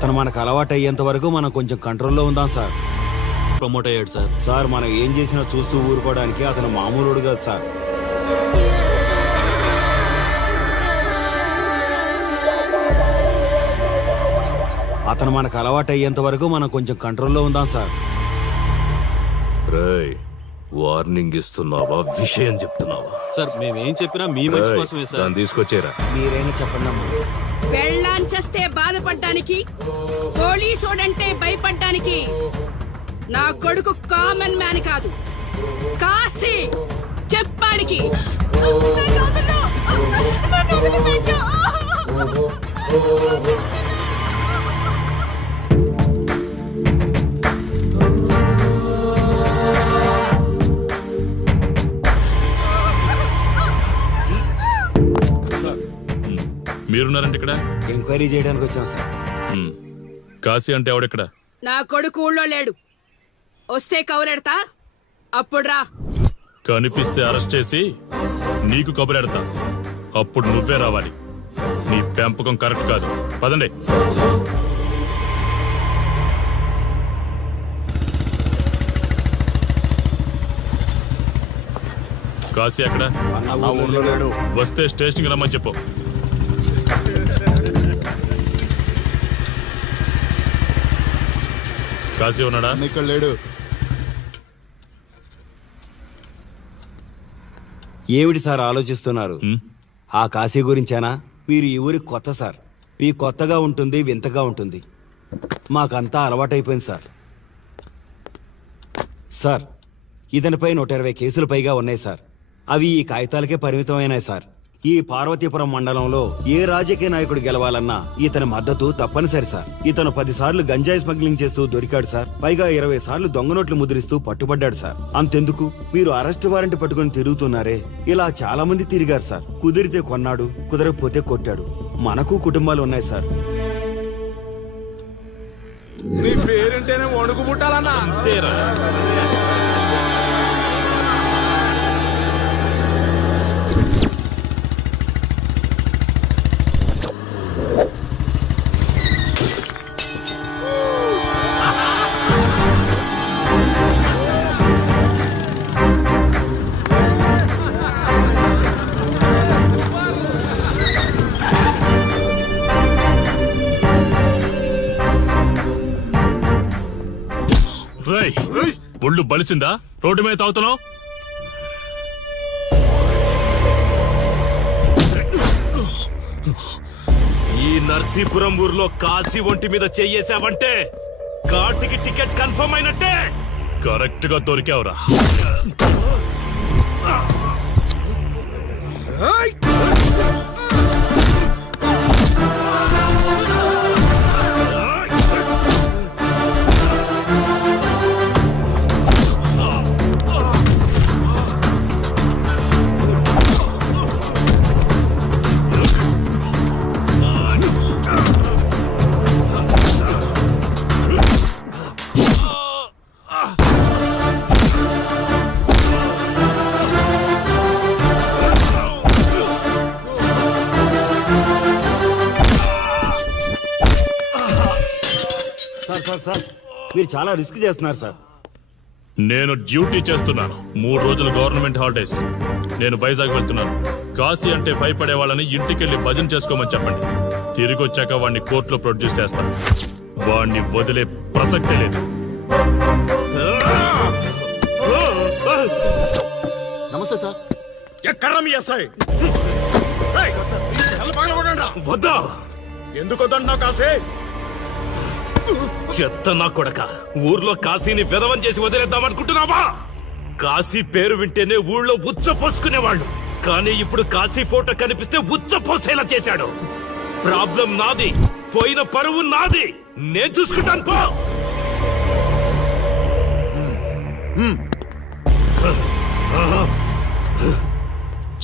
అతను మనకు అలవాటు అయ్యేంత వరకు మనం కొంచెం కంట్రోల్లో ఉందాం సార్. ప్రమోట్ అయ్యాడు సార్. సార్ మనం ఏం చేసినా చూస్తూ ఊరుకోవడానికి అతను మామూలుడు కాదు సార్. అతను మనకు అలవాటు అయ్యేంత వరకు మనం కొంచెం కంట్రోల్లో ఉందాం సార్. రేయ్, వార్నింగ్ ఇస్తున్నావా, విషయం చెప్తున్నావా? సార్ మేమేం చెప్పినా మీ మంచి కోసమే సార్. దాన్ని తీసుకొచ్చేరా. మీరైనా చెప్పండి అమ్మా. పెళ్ళాంచేస్తే బాధపడ్డానికి, పోలీసోడంటే భయపడ్డానికి నా కొడుకు కామన్ మ్యాన్ కాదు, కాశీ చెప్పాడికి. మీరున్నారంటే ఇక్కడ ఎంక్వైరీ చేయడానికి వచ్చాం సార్. కాశీ అంటే ఎవడెక్కడ? నా కొడుకు ఊళ్ళో లేడు, వస్తే కౌరెడతా, అప్పుడు రా. కనిపిస్తే అరెస్ట్ చేసి నీకు కబురెడతా, అప్పుడు నువ్వే రావాలి. నీ పెంపకం కరెక్ట్ కాదు. పదండి. కాశీ ఎక్కడ? ఊర్లో లేడు. వస్తే స్టేషన్కి రమ్మని చెప్పు. కాశీ ఉన్నాడా? ఇక్కడ లేడు. ఏమిటి సార్ ఆలోచిస్తున్నారు? ఆ కాశీ గురించేనా? మీరు ఈ ఊరికి కొత్త సార్. మీకు కొత్తగా ఉంటుంది, వింతగా ఉంటుంది. మాకంతా అలవాటైపోయింది సార్. సార్, ఇతనిపై 120 కేసులు పైగా ఉన్నాయి సార్. అవి ఈ కాగితాలకే పరిమితమైనాయి సార్. ఈ పార్వతీపురం మండలంలో ఏ రాజకీయ నాయకుడు గెలవాలన్నా ఇతని మద్దతు తప్పనిసరి సార్. ఇతను 10 సార్లు గంజాయి స్మగ్లింగ్ చేస్తూ దొరికాడు సార్. పైగా 20 సార్లు దొంగ నోట్లు ముద్రిస్తూ పట్టుబడ్డాడు సార్. అంతెందుకు, మీరు అరెస్ట్ వారెంట్ పట్టుకుని తిరుగుతున్నారే, ఇలా చాలా మంది తిరిగారు సార్. కుదిరితే కొన్నాడు, కుదరకపోతే కొట్టాడు. మనకు కుటుంబాలు ఉన్నాయి సార్. నీ పేరుంటేనే వణుకు పుట్టాలన్నా. రేయ్, ఒళ్ళు బలిసిందా? రోడ్డు మీద తాగుతున్నావు? ఈ నర్సీపురం ఊర్లో కాశీ ఒంటి మీద చెయ్యేసావంటే కార్తికి టికెట్ కన్ఫర్మ్ అయినట్టే. కరెక్ట్ గా దొరికావురా. సార్ సార్ సార్, మీరు చాలా రిస్క్ చేస్తున్నారు సార్. నేను డ్యూటీ చేస్తున్నాను. 3 రోజులు గవర్నమెంట్ హాలిడేస్. నేను వైజాగ్ వెళ్తున్నాను. కాశీ అంటే భయపడే వాళ్ళని ఇంటికెళ్ళి భజన చేసుకోమని చెప్పండి. తిరిగి వచ్చాక వాడిని కోర్టులో ప్రొడ్యూస్ చేస్తాను. వాడిని వదిలే ప్రసక్తే లేదు. నమస్తే సార్. ఎక్కడ మీ ఎస్ఐ? వద్దా? ఎందుకు వద్దంటున్నావు కాశీ? చెత్త నా కొడక, ఊర్లో కాశీని విధవం చేసి వదిలేద్దామనుకుంటున్నావా? కాశీ పేరు వింటేనే ఊళ్ళో ఉచ్చ పోసుకునేవాళ్ళు, కానీ ఇప్పుడు కాశీ ఫోటో కనిపిస్తే ఉచ్చ పోసేలా చేశాడు. ప్రాబ్లం నాది, పోయిన పరువు నాది. నేను చూసుకుంటాను పో.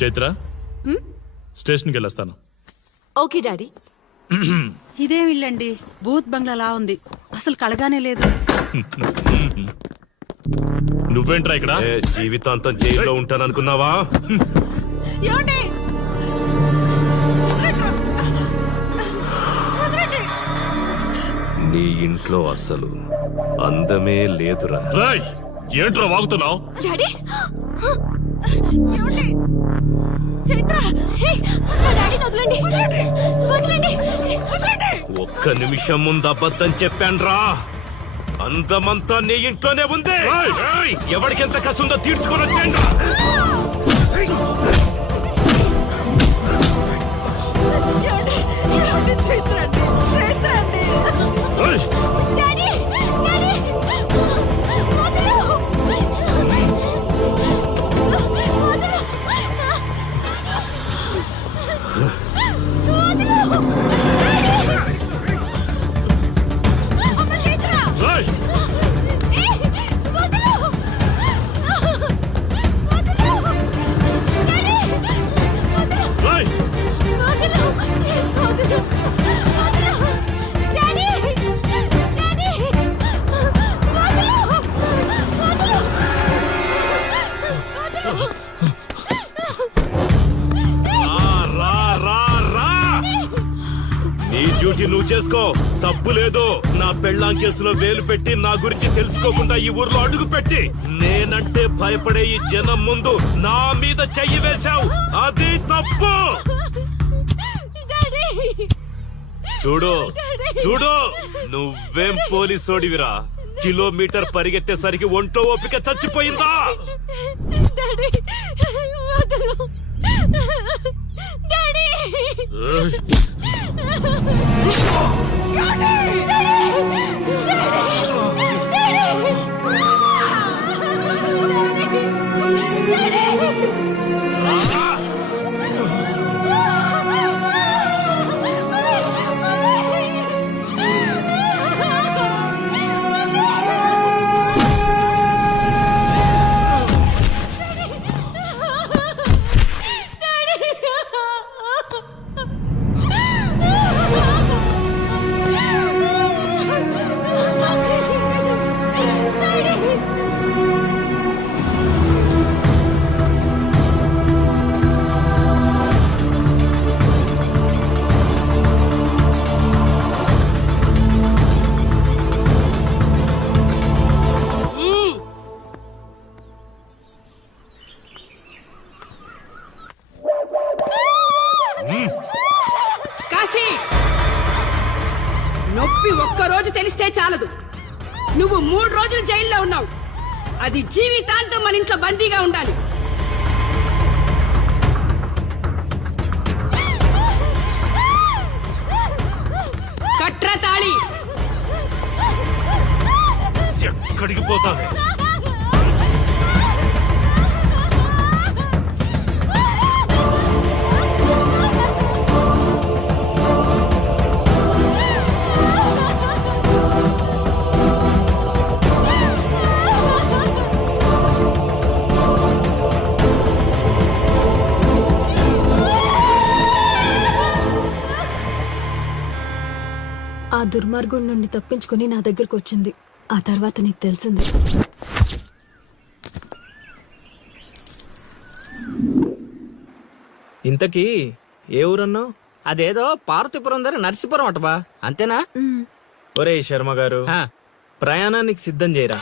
చైత్ర, స్టేషన్కి వెళ్ళొస్తాను. Okay daddy. ఇదేం ఇల్లండి, బూత్ బంగ్లాలా ఉంది. అసలు కళగానే లేదు. నువ్వేంట్రా ఇక్కడ? జీవితాంతం జైల్లో ఉంటాననుకున్నావా? ఏమండి? నీ ఇంట్లో అసలు అందమే లేదురా. రేయ్ ఏంట్రా వాగుతున్నావు? డాడీ ఏమండి? చైత్ర హే, నా డాడీని వదలండి వదలండి వదలండి. ఒక్క నిమిషం ముందు అబద్ధం చెప్పాన్రా. అందమంతా నీ ఇంట్లోనే ఉంది. ఏయ్, ఎవరికి ఎంత కసుందో తీర్చుకొని వచ్చేయండి. ఏమండి? ఏమండి? చైత్ర అండి చైత్ర అండి. డాడీ డాడీ వదలు. నీ డ్యూటీ నువ్వు చేసుకో, తప్పు లేదు. నా పెళ్ళాం కేసులో వేలు పెట్టి నా గురించి తెలుసుకోకుండా ఈ ఊర్లో అడుగు పెట్టి నేనంటే భయపడే ఈ జనం ముందు నా మీద చెయ్యి వేశావు, అది తప్పు. చూడు చూడు, నువ్వేం పోలీసోడివిరా. కిలోమీటర్ పరిగెత్తేసరికి ఒంటో ఓపిక చచ్చిపోయిందా? డాడీ వదలు. డాడీ కాశీ, నొప్పి ఒక్కరోజు తెలిస్తే చాలదు. నువ్వు 3 రోజులు జైల్లో ఉన్నావు. అది జీవితాంతం మన ఇంట్లో బందీగా ఉండాలి. కట్ర తాళి. ఎక్కడికి పోతావే? ఆ దుర్మార్గుడి నుండి తప్పించుకుని నా దగ్గరకు వచ్చింది. ఆ తర్వాత నీకు తెలిసింది. ఇంతకీ ఏ ఊరన్నావు? అదేదో పార్వతీపురం దగ్గర నరసీపురం అటబా, అంతేనా? ఒరే శర్మ గారు, ప్రయాణానికి సిద్ధం చేయరా.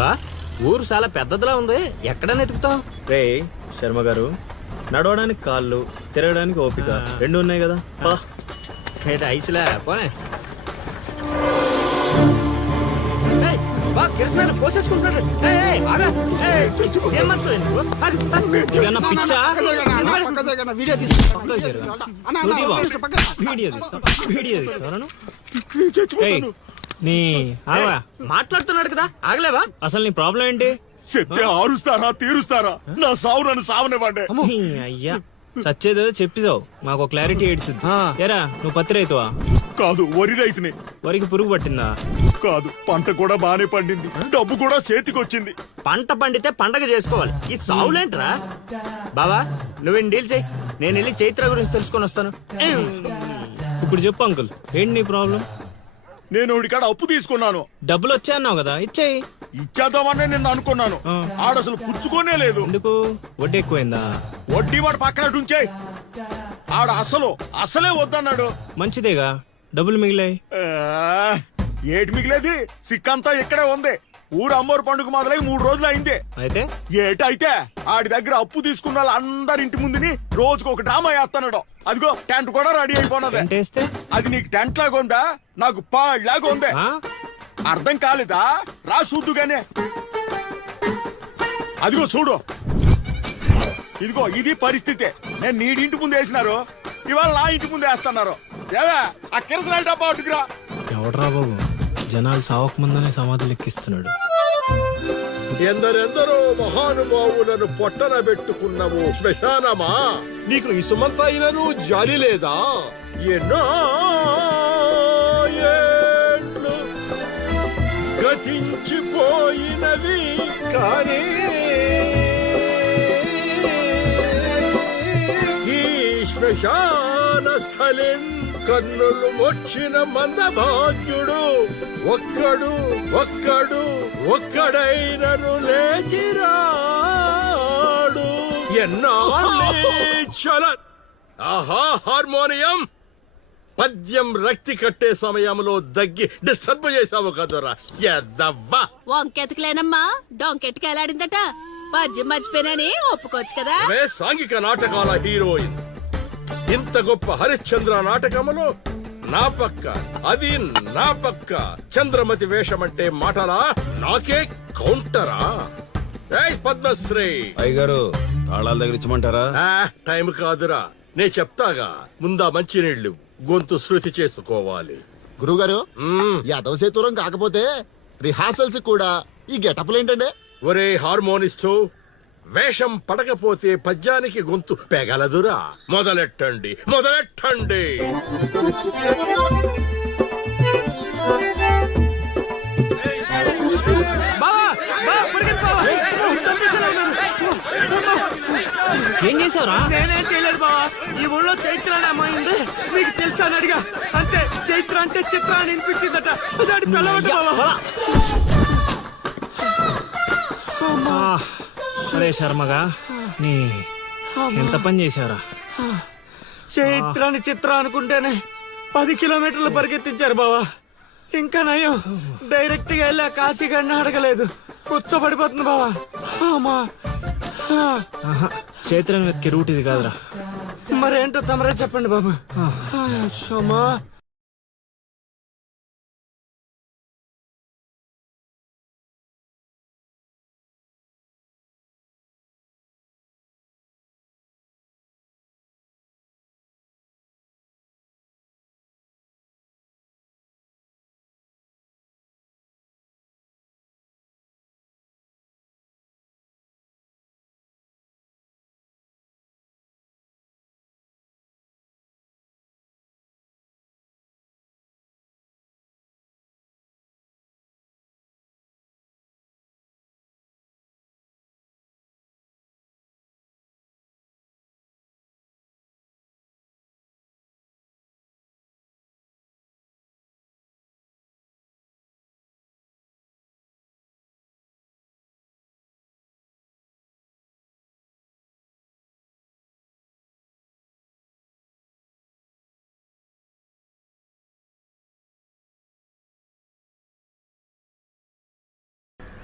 బా, ఊరు చాలా పెద్దదిలా ఉంది. ఎక్కడ నెతుకుతావు? రే శర్మ గారు, నడవడానికి కాళ్ళు, తిరగడానికి ఓపిక రెండు ఉన్నాయి కదా. ఐసులా పోనే. పోసేసుకుంటున్నాడు. మాట్లాడుతున్నాడు కదా, ఆగలేవా? అసలు నీ ప్రాబ్లం ఏంటి? చెప్తే ఆరుస్తారా తీరుస్తారా? నా సావు నన్ను సావనివ్వండి. అయ్యా చచ్చేదో చెప్పిసావు, మాకు క్లారిటీ ఏడ్చుద్ది. ఏరా నువ్వు పత్తి రైతువా? కాదు, వరి రైతుని. వరికి పురుగు పట్టిందా? కాదు, పంట కూడా బానే పండింది, డబ్బు కూడా చేతికొచ్చింది. పంట పండితే పండగ చేసుకోవాలి, ఈ సావులేంట్రా? బావా నువ్వేం డీల్ చేయి, నేను వెళ్ళి చైత్ర గురించి తెలుసుకొని వస్తాను. ఇప్పుడు చెప్పు అంకుల్, ఏంటి నీ ప్రాబ్లం? నేను ఉడికాడ అప్పు తీసుకున్నాను. డబ్బులు వచ్చాయన్నావు కదా, ఇచ్చేయి. ఇచ్చేద్దామని నిన్ను అనుకున్నాను. ఆడసలు పుచ్చుకోనే లేదు. ఎందుకు? వడ్డీ ఎక్కువైందా? వడ్డీ వాడు పక్కన ఉంచే. ఆడ అసలే వద్దన్నాడు. మంచిదేగా, డబ్బులు మిగిలాయి. ఆ, ఏటి మిగిలేది? సిక్కంతా ఇక్కడే ఉంది. ఊరు అమ్మోరు పండుగ మొదలై 3 రోజులు అయింది. అయితే ఏటైతే ఆడి దగ్గర అప్పు తీసుకున్న వాళ్ళు అందరి ఇంటి ముందుని రోజుకు ఒక డ్రామా వేస్తున్నాడు. అదిగో టెంట్ కూడా రెడీ అయిపోయినది. ఏంటేస్తే? అది నీకు టెంట్ లాగా ఉందా, నాకు పాళ్ళలాగా ఉంది. ఆ? అర్థం కాలేదా? రా చూద్దుగానే. అదిగో చూడు, ఇదిగో ఇది పరిస్థితి. నేను నీడింటి ముందు వేసినారు, ఇవాళ నా ఇంటి ముందు వేస్తున్నారు. ఏవే ఆ కిరసనాయిల డబ్బా అటుకురా. ఎవడరా బాబు, జనాలు సావక ముందనే సమాధులు ఎక్కిస్తున్నాడు. ఎందరెందరో మహానుభావులను పొట్టన పెట్టుకున్నావు శ్మశానమా, నీకు ఇసుమంతైనను జాలి లేదా? ఎన్నో ఏండ్లు గతించిపోయినవి కానీ ఈ శ్మశాన స్థలిన్ కన్నులు వచ్చిన మందభాగ్యుడు ఒక్కడైనను లేచిరాడు. చల ఆహా హార్మోనియం పద్యం రక్తి కట్టే సమయంలో దగ్గి డిస్టర్బ్ చేసావు కదరా ఎద్దవ్వా. వంకెతకలేనమ్మా, డొంకెట్టుకు ఎలాడిందట. పద్యం మర్చిపోయినని ఒప్పుకోవచ్చు కదా. సాంఘిక నాటకాల హీరోయిన్. ఇంత గొప్ప హరిశ్చంద్ర నాటకములో నా పక్క చంద్రమతి వేషమంటే మాటలా, నాకే కౌంటరా? ఏయ్ పద్మశ్రీ అయ్యగారు తాళాల దగ్గర ఇచ్చమంటారా? టైం కాదురా, నే చెప్తాగా. ముందా మంచినీళ్లు గొంతు శృతి చేసుకోవాలి. గురుగారు, యాదవ సేతురం కాకపోతే రిహార్సల్స్ కూడా ఈ గెటప్లు ఏంటండి? ఒరే హార్మోనిస్టు, వేషం పడకపోతే పద్యానికి గొంతు పెగలదురా. మొదలెట్టండి. ఏం చేసావురా? నేనేం చేయలేదు బావా. ఈ ఊళ్ళో చైత్ర అనే అమ్మాయి ఉంది, మీకు తెలుసా అని అడిగా. అంతే, చైత్ర అంటే చిత్ర అని వినిపించిందట. దాని పిల్లవట్టు బావా. అరే శర్మగా, నీ ఎంత పని చేశారా? చైత్రాన్ని చిత్ర అనుకుంటేనే 10 కిలోమీటర్లు పరిగెత్తించారు బావా. ఇంకా నయం, డైరెక్ట్ గా వెళ్ళా కాశీగాడిని అడగలేదు. కూర్చోబడిపోతుంది బావా. అమ్మా, చైత్రని వెతికి రూట్ ఇది కాదురా. మరేంటో తమరే చెప్పండి బాబు. అమ్మా,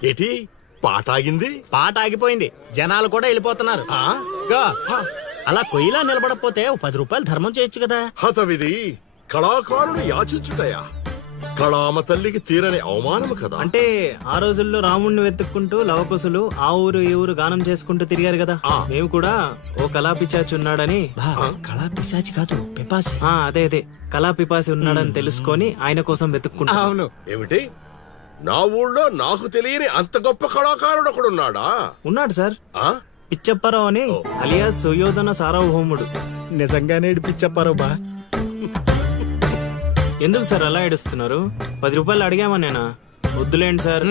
ఏటి పాట ఆగింది? పాట ఆగిపోయింది, జనాలు కూడా వెళ్ళిపోతున్నారు. గా, అలా కొయ్యిలా నిలబడపోతే 10 రూపాయలు ధర్మం చేయొచ్చు కదా. హతవిధి కళాకారుని యాచించుటయా? కళామ తల్లికి తీరని అవమానము కదా. అంటే ఆ రోజుల్లో రాముణ్ణి వెతుక్కుంటూ లవకుశులు ఆ ఊరు ఈ ఊరు గానం చేసుకుంటూ తిరిగారు కదా. మేము కూడా ఓ కళా పిశాచి ఉన్నాడని. కళా పిశాచి కాదు, పిపాసి. అదే కళా పిపాసి ఉన్నాడని తెలుసుకొని ఆయన కోసం వెతుక్కుంటా. అవును. ఏమిటి, నా ఊళ్ళో నాకు తెలియని అంత గొప్ప కళాకారుడు ఒకడున్నాడా? ఉన్నాడు సార్, ఆ? పిచ్చప్పారావు అని, అలియాస్ సుయోధన సార్వభౌముడు. నిజంగానే పిచ్చప్పారావు బా. ఎందుకు సార్ అలా ఏడుస్తున్నారు? 10 రూపాయలు అడిగామా నేనా? వద్దులేండి సార్.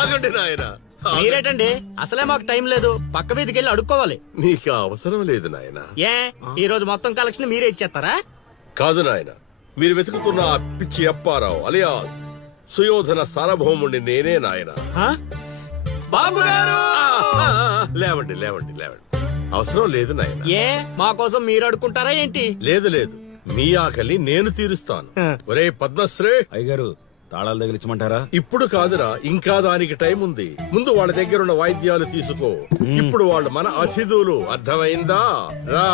ఆగండి నాయనా. మీరేటండి, అసలే మాకు టైం లేదు. పక్క వీధికి వెళ్ళి అడుక్కోవాలి. నీకు అవసరం లేదు నాయనా. ఏ ఈ రోజు మొత్తం కలెక్షన్ మీరే ఇచ్చేస్తారా? కాదు నాయనా, మీరు వెతుకుతున్న ఆ పిచ్చి అప్పారావు అలియా సుయోధన సార్వభౌముణ్ణి నేనే నాయన. బాబు గారు లేవండి లేవండి లేవండి, అవసరం లేదు నాయన. ఏ మా కోసం మీరు అడుకుంటారా ఏంటి? లేదు లేదు, మీ ఆకలి నేను తీరుస్తాను. ఒరే పద్మశ్రీ, అయ్యగారు తాళాలు తగిలించమంటారా? ఇప్పుడు కాదురా, ఇంకా దానికి టైం ఉంది. ముందు వాళ్ళ దగ్గరున్న వాయిద్యాలు తీసుకో. ఇప్పుడు వాళ్ళు మన అతిథులు, అర్థమైందా? రా.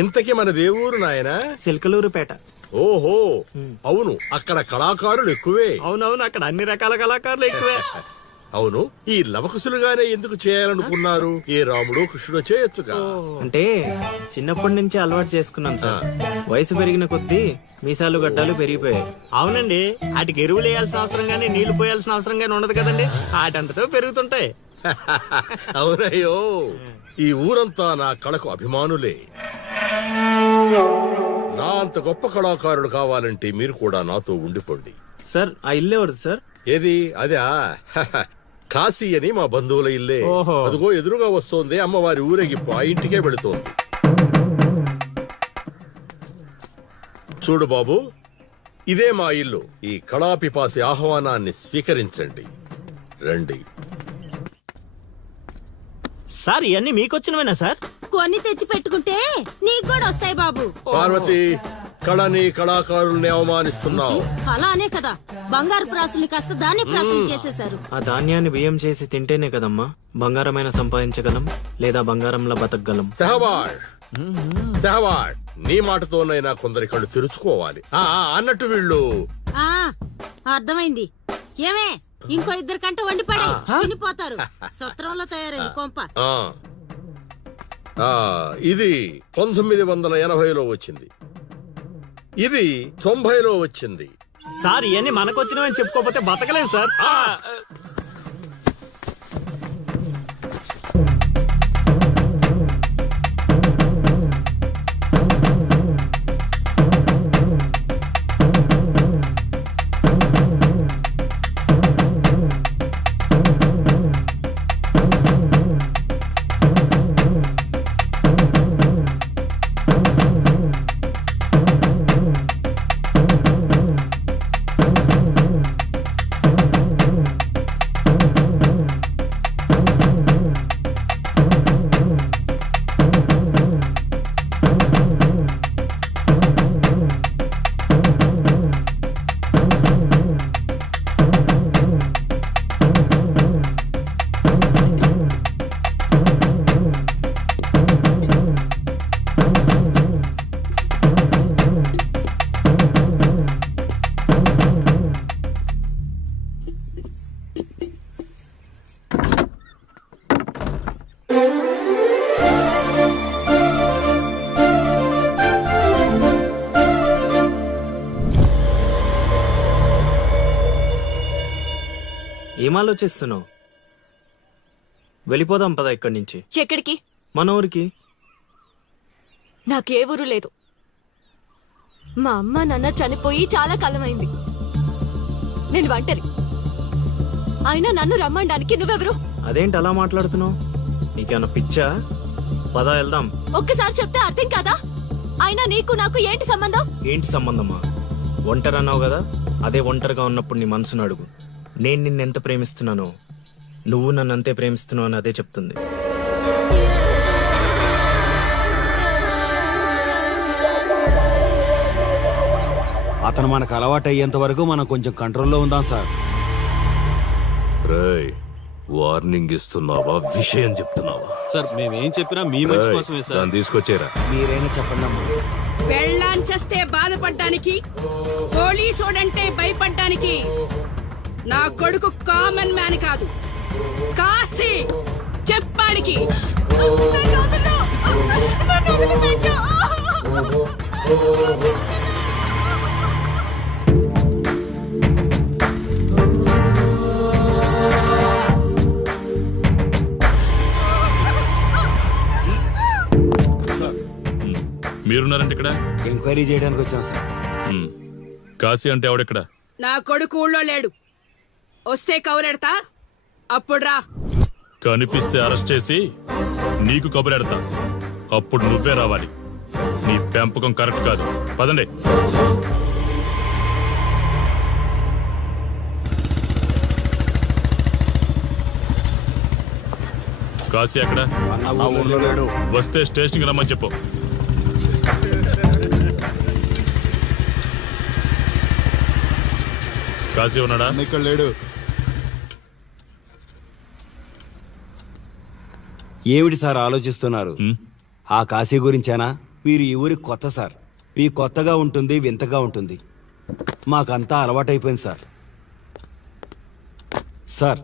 ఇంతకీ మన దేవురు నాయనా? సిల్కలూరుపేట. ఓహో, అవును, అక్కడ కళాకారులు ఎక్కువే. అవునవును, అక్కడ అన్ని రకాల కళాకారులు ఎక్కువే. అవును, ఈ లవకుశులుగానే ఎందుకు చేయాలనుకున్నారు? ఏ రాముడు కృష్ణుడు చేయొచ్చుగా. అంటే చిన్నప్పటి నుంచి అలవాటు చేసుకున్నాం సార్. వయసు పెరిగిన కొద్దీ మీసాలు గడ్డాలు పెరిగిపోయాయి. అవునండి, వాటికి ఎరువులు వేయాల్సిన అవసరం గానీ నీళ్లు పోయాల్సిన అవసరం గానీ ఉండదు కదండి, వాటంతటో పెరుగుతుంటాయి. అవునయ్యో, ఈ ఊరంతా నా కళకు అభిమానులే. నా అంత గొప్ప కళాకారుడు కావాలంటే మీరు కూడా నాతో ఉండిపోండి. సార్ ఆ ఇల్లు ఎవరిది సార్? ఏది అదా? కాశీ అని మా బంధువుల ఇల్లే. ఓహో. అదిగో ఎదురుగా వస్తోంది అమ్మవారి ఊరేగింపు, ఆ ఇంటికే వెళుతోంది. చూడు బాబు, ఇదే మా ఇల్లు. ఈ కళాపిపాసి ఆహ్వానాన్ని స్వీకరించండి. రండి. సార్ ఇవన్నీ మీకొచ్చినవేనా సార్? కొన్ని తెచ్చి పెట్టుకుంటే నీకు కూడా వస్తాయి బాబు. పార్వతి, కళని కళాకారుల్ని అవమానిస్తున్నావు. అలా అనే కదా బంగారు ప్రాసుల్ని కాస్త దాన్ని ప్రాసులు చేసేశారు. ఆ ధాన్యాన్ని బియ్యం చేసి తింటేనే కదమ్మా బంగారమైన సంపాదించగలం, లేదా బంగారంలో బతకగలం. సెహవాడ్, సెహవాడ్, నీ మాటతోనైనా కొందరి కళ్ళు తెరుచుకోవాలి. అన్నట్టు వీళ్ళు ఆ అర్థమైంది. ఏమే ఇంకో ఇద్దరు కంట వండి పడే తినిపోతారు. సత్రంలో తయారైంది కొంప. ఇది 1980లో వచ్చింది, ఇది 90లో వచ్చింది. సార్ ఇవన్నీ మనకొచ్చినవని చెప్పుకోకపోతే బతకలేదు సార్. ఏం ఆలోచిస్తున్నావు? వెళ్ళిపోదాం పద ఇక్కడి నుంచి. ఎక్కడికి? మన ఊరికి. నాకే ఊరు లేదు. మా అమ్మ నాన్న చనిపోయి చాలా కాలమైంది. నేను ఒంటరి. అయినా నన్ను రమ్మడానికి నువ్వెవరు? అదేంటి అలా మాట్లాడుతున్నావు? నీకేమన్నా పిచ్చా? పద వెళ్దాం. ఒక్కసారి చెప్తే అర్థం కాదా? అయినా నీకు నాకు ఏంటి సంబంధం? ఏంటి సంబంధమా? ఒంటరి అన్నావు కదా, అదే ఒంటరిగా ఉన్నప్పుడు నీ మనసును అడుగు. నేను నిన్నెంత ప్రేమిస్తున్నానో నువ్వు నన్ను అంతే ప్రేమిస్తున్నావు అని అదే చెప్తుంది. అతను మనకు అలవాటు అయ్యేంత వరకు మనం కొంచెం కంట్రోల్లో ఉందాం సార్. రేయ్, వార్నింగ్ ఇస్తున్నావా, విషయం చెప్తున్నావా? సార్ మేమేం చెప్పినా మీ మంచి కోసమే సార్. దాన్ని తీసుకొచ్చేరా. మీరైనా చెప్పండి అమ్మా. పెళ్ళాంచేస్తే బాధపడ్డానికి, పోలీసోడంటే భయపడ్డానికి నా కొడుకు కామన్ మ్యాన్ కాదు, కాశీ చెప్పాడికి. మీరున్నారంటే ఇక్కడ ఎంక్వైరీ చేయడానికి వచ్చాం సార్. కాశీ అంటే ఎవడెక్కడ? నా కొడుకు ఊళ్ళో లేడు. వస్తే కౌరెడతా, అప్పుడు రా. కనిపిస్తే అరెస్ట్ చేసి నీకు కబురెడతా, అప్పుడు నువ్వే రావాలి. నీ పెంపకం కరెక్ట్ కాదు. పదండి. కాశీ ఎక్కడ? ఆ ఊర్లో లేడు. వస్తే స్టేషన్కి రమ్మని చెప్పు. కాశీ ఉన్నాడా? ఇక్కడ లేడు. ఏమిటి సార్ ఆలోచిస్తున్నారు? ఆ కాశీ గురించేనా? మీరు ఈ ఊరికి కొత్త సార్. మీ కొత్తగా ఉంటుంది, వింతగా ఉంటుంది. మాకంతా అలవాటైపోయింది సార్. సార్